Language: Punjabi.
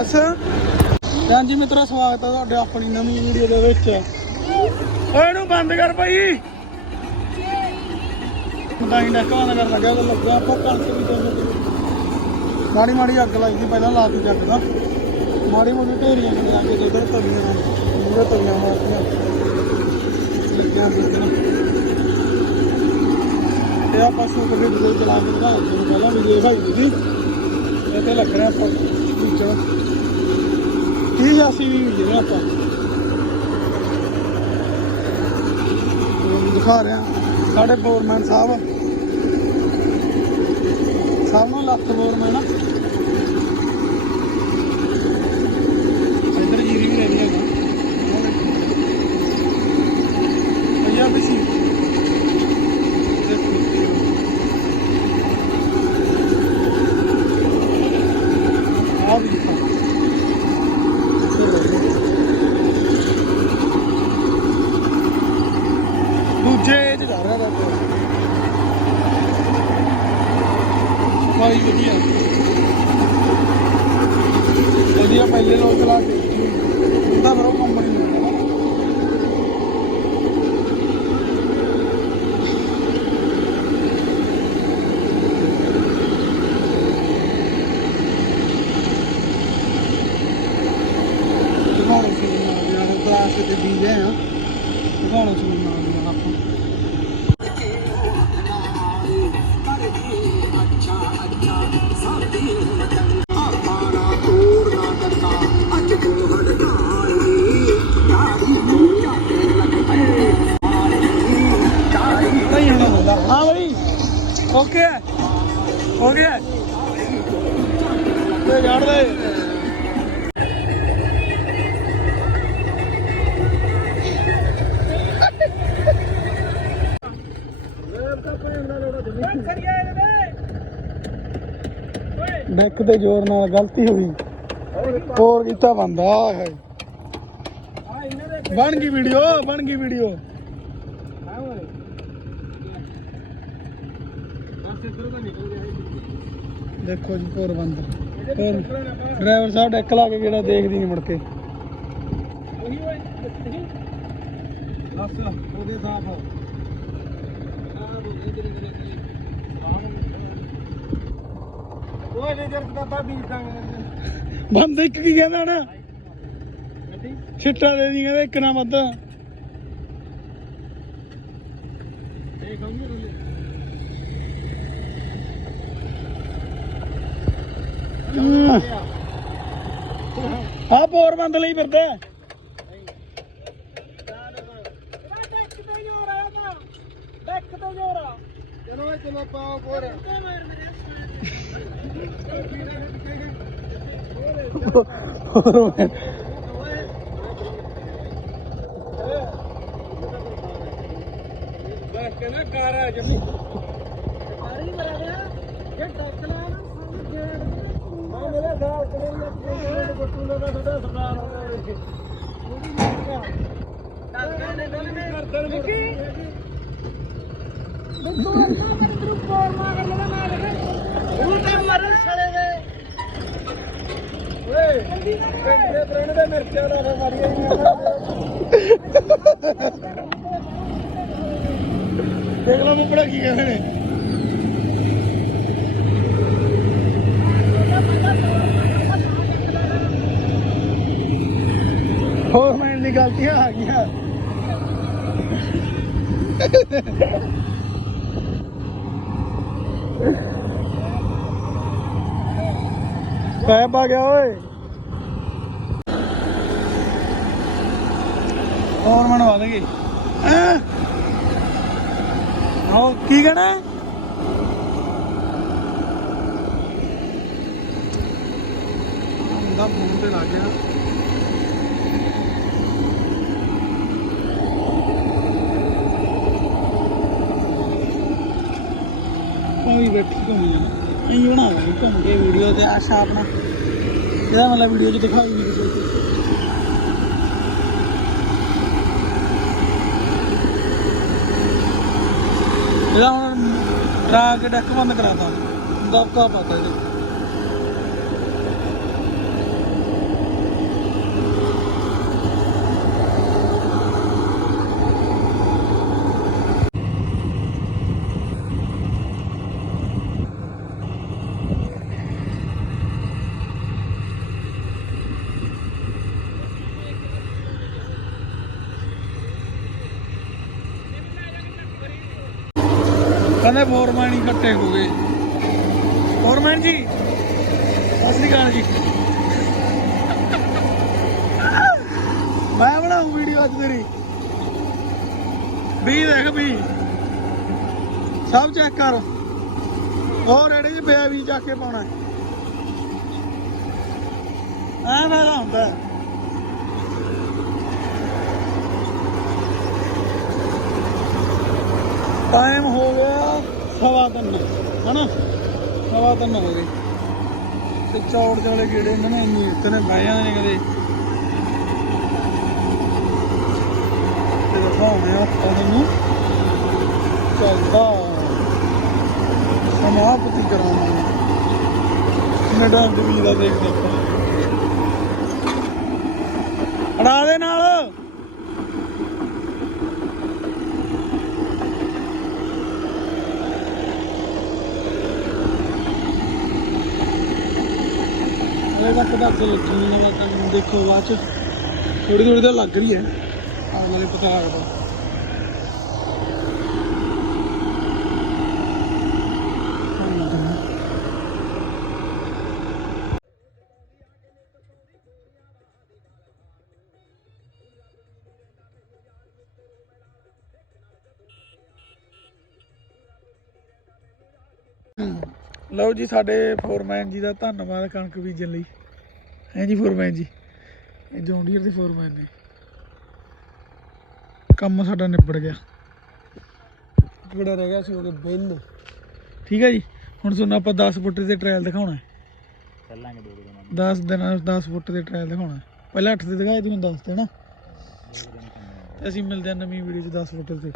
ਬਸ। ਹਾਂਜੀ ਮਿੱਤਰੋ ਸਵਾਗਤ ਹੈ ਤੁਹਾਡੇ ਆਪਣੀ ਨਵੀਂ ਵੀਡੀਓ ਦੇ ਵਿੱਚ। ਓਏ, ਇਹਨੂੰ ਬੰਦ ਕਰ ਭਾਈ। ਮਦਾਈ ਡੱਕਾ ਬੰਦ ਕਰ ਲੱਗਿਆ ਤਾਂ ਲੱਗਾ ਆਪਾਂ ਕਣਕ ਵੀ ਦੋ ਮਾੜੀ ਮਾੜੀ ਅੱਗ ਲਾਈ ਸੀ, ਪਹਿਲਾਂ ਲਾਤੀ ਜੱਗ ਦਾ ਮਾੜੀ ਮੋਟੀ ਢੇਰੀਆਂ ਨੇ ਆ ਕੇ ਜਿੱਧਰ ਤਵੀਆਂ ਮੂਰੇ ਤਵੀਆਂ ਮਾਰਤੀਆਂ। ਲੱਗਿਆ ਦੇਖਣਾ ਇਹ ਆਪਾਂ ਸੁੱਕ ਦੇ ਦੋ ਚਲਾ ਕੇ ਦਿਖਾ ਪਹਿਲਾਂ ਵੀ ਇਹ ਭਾਈ ਜੀ ਇਹ ਤੇ ਲੱਗ ਰਿਹਾ ਆਪਾਂ ਵਿੱਚੋਂ। ਕੀ ਅਸੀਂ ਵੀ ਜਿਹੜੇ ਆਪਾਂ ਤੁਹਾਨੂੰ ਦਿਖਾ ਰਿਹਾ ਸਾਡੇ ਫੋਰਮੈਨ ਸਾਹਿਬ ਸਭ ਨੂੰ ਲੱਖ ਫੋਰਮੈਨ ਆ ਇੱਧਰ ਜੀਰੀ ਵੀ ਰਹਿੰਦੀ ਹੈਗਾ ਭਈਆ ਬਿਸੀ ਆ ਵੀ ਦਿਖਾ ਦੂਜੇ ਚ ਜਾ ਰਿਹਾ ਰੱਬ। ਸਫ਼ਾਈ ਵਧੀਆ। ਵਧੀਆ ਪਹਿਲੇ ਲੋਕ ਚਲਾ ਕੇ। ਹੁੰਦਾ ਫਿਰ ਉਹ ਕੰਪਨੀ ਨੂੰ ਦਿਖਾਉਣਾ ਸੀ ਨਾ ਡੈਕ ਤੇ ਜ਼ੋਰ ਨਾਲ ਗਲਤੀ ਹੋ ਗਈ ਹੋਰ ਕੀਤਾ ਬੰਦਾ, ਆਏ ਬਣ ਗਈ ਵੀਡੀਓ, ਬਣ ਗਈ ਵੀਡੀਓ। ਦੇਖੋ ਜੀ, ਹੋਰ ਬੰਦ। ਡਰਾਈਵਰ ਸਾਹਿਬ ਡੈਕ ਲਾ ਕੇ ਕਿਹੜਾ ਦੇਖਦੀ ਨਹੀਂ ਮੁੜ ਕੇ। ਬਸ, ਉਹਦੇ ਸਾਫ਼ ਉਹ ਬੰਦ ਇੱਕ ਕੀ ਕਹਿੰਦਾ ਨਾ ਛਿੱਟਾ ਦੇ ਦੀ ਕਹਿੰਦਾ ਇੱਕ ਨਾ ਵੱਧ। ਆ ਬੋਰ ਬੰਦ ਲਈ ਫਿਰਦਾ। ਚਲੋ ਚਲੋ ਪਾਓ ਬੋਰ ਕਹਿੰਦਾ ਕਾਰ ਆ ਜਮੀ ਕਾਰੀ ਬਰਾ ਗਿਆ ਇਹ ਟੱਕਲਾ ਨਾ ਸਾਨੂੰ ਜੇੜ ਮੈਂ ਮੇਰੇ ਸਾਹ ਕਰੇ ਨਾ। ਕੋਟੂ ਦਾ ਸਾਡਾ ਸਰਦਾਰ ਉਹਦੀ ਨਹੀਂ ਟੱਕਾ ਨੇ ਗੱਲ ਨਹੀਂ ਕਰਦਾ ਮੁਕੀ ਦੇਖੋ ਅੱਲਾ ਮਰ ਤਰੂ ਪੋਰ ਮਾਰ ਲਗਾ ਮਾਰ ਉਹ ਤਾਂ ਮਰਨ ਸੜੇ ਗਏ ਓਏ ਪਿੰਡੇ ਪ੍ਰੇਣ ਦੇ ਮਿਰਚਾਂ ਦਾ ਫੇ ਮਾਰੀਆਂ ਦੇਖ ਲਓ ਮੁੰਡਾ ਕੀ ਕਹਿੰਦੇ ਨੇ ਹੋਰ ਮੈਂ ਦੀ ਗਲਤੀਆਂ ਆ ਗਈਆਂ ਪੈਪ ਆ ਗਿਆ ਓਏ। ਹੋਰ ਮਨ ਵਧ ਗਈ ਆਓ ਕੀ ਕਹਿਣਾ? ਹੈ? ਮੁੰਡਾ ਤੇ ਲੱਗ ਗਿਆ। ਕੋਈ ਬੈਠੀ ਘੁੰਮ ਜਾਣਾ। ਅਸੀਂ ਬਣਾ ਲਾਂਗੇ ਘੁੰਮ ਕੇ ਵੀਡੀਓ ਤੇ ਆਸ਼ਾ ਆਪਣਾ। ਇਹਦਾ ਮਤਲਬ ਵੀਡੀਓ 'ਚ ਦਿਖਾਈ ਜਿਹੜਾ ਹੁਣ ਡਰਾ ਕੇ ਡੈਕ ਬੰਦ ਕਰਾਤਾ। ਦਬਕਾ ਪਾਤਾ ਇਹਦੇ। ਕਹਿੰਦੇ ਫੋਰਮੈਨ ਹੀ ਇਕੱਠੇ ਹੋ ਗਏ। ਫੋਰਮੈਨ ਜੀ, ਸਤਿ ਸ੍ਰੀ ਅਕਾਲ ਜੀ। ਮੈਂ ਬਣਾਉਂ ਵੀਡੀਓ ਅੱਜ ਤੇਰੀ? ਵੀ ਦੇਖ ਵੀ। ਸਭ ਚੈੱਕ ਕਰ। ਹੋਰ ਰੇੜੇ 'ਚ ਪਿਆ ਵੀ ਚੱਕ ਕੇ ਪਾਉਣਾ। ਐ ਫਾਇਦਾ ਹੁੰਦਾ। ਟਾਈਮ ਹੋ ਗਿਆ। ਸਵਾ ਤਿੰਨ, ਹਨਾ? ਸਵਾ ਤਿੰਨ ਹੋ ਗਏ। ਤੇ ਚੌੜ ਚੌੜੇ ਗੇੜੇ ਇਹਨਾਂ ਨੇ, ਇੰਨੀ ਉੱਤੇ ਨੇ ਬਹਿ ਜਾਂਦੇ ਨੇ ਕਦੇ। ਤੇ ਦਿਖਾਉਣੇ ਆ ਤੁਹਾਨੂੰ। ਚੱਲਦਾ। ਸਮਾਪਤੀ ਕਰਾਉਣਾ ਨਡਾ ਦੀ ਦਾ ਦੇਖਦੇ ਆਪਾਂ। ਅੜਾ ਦੇ ਨਾਲ। ਹਲੇ ਤੱਕ ਤਾਂ ਅੱਗ ਵਾਲਾ ਕੰਮ ਦੇਖੋ ਬਾਅਦ ਚ। ਥੋੜੀ ਥੋੜੀ ਤਾਂ ਲੱਗ ਰਹੀ ਹੈ। ਆਉਣ ਵਾਲੇ ਪਤਾ ਲੱਗਦਾ ਲਓ ਜੀ, ਸਾਡੇ ਫੋਰਮੈਨ ਜੀ ਦਾ ਧੰਨਵਾਦ ਕਣਕ ਬੀਜਣ ਲਈ। ਹੈ ਜੀ ਫੋਰਮੈਨ ਜੀ। ਇਹ ਜੌਂਡੀਅਰ ਦੇ ਫੋਰਮੈਨ ਨੇ। ਕੰਮ ਸਾਡਾ ਨਿਬੜ ਗਿਆ। ਜਿਹੜਾ ਰਹਿ ਗਿਆ ਸੀ ਉਹਦੇ ਬਿੱਲ। ਠੀਕ ਹੈ ਜੀ। ਹੁਣ ਤੁਹਾਨੂੰ ਆਪਾਂ 10 ਫੁੱਟ ਦੇ ਟ੍ਰਾਇਲ ਦਿਖਾਉਣਾ ਹੈ। ਚੱਲਾਂਗੇ ਦੋ ਦਿਨਾਂ 10 ਦਿਨਾਂ 10 ਫੁੱਟ ਦੇ ਟ੍ਰਾਇਲ ਦਿਖਾਉਣਾ। ਪਹਿਲਾਂ 8 ਤੇ ਦਿਖਾਏ ਤੁਸੀਂ 10 ਤੇ ਨਾ। ਤੇ ਅਸੀਂ ਮਿਲਦੇ ਹਾਂ ਨਵੀਂ ਵੀਡੀਓ 'ਚ 10 ਫੁੱਟ ਤੇ।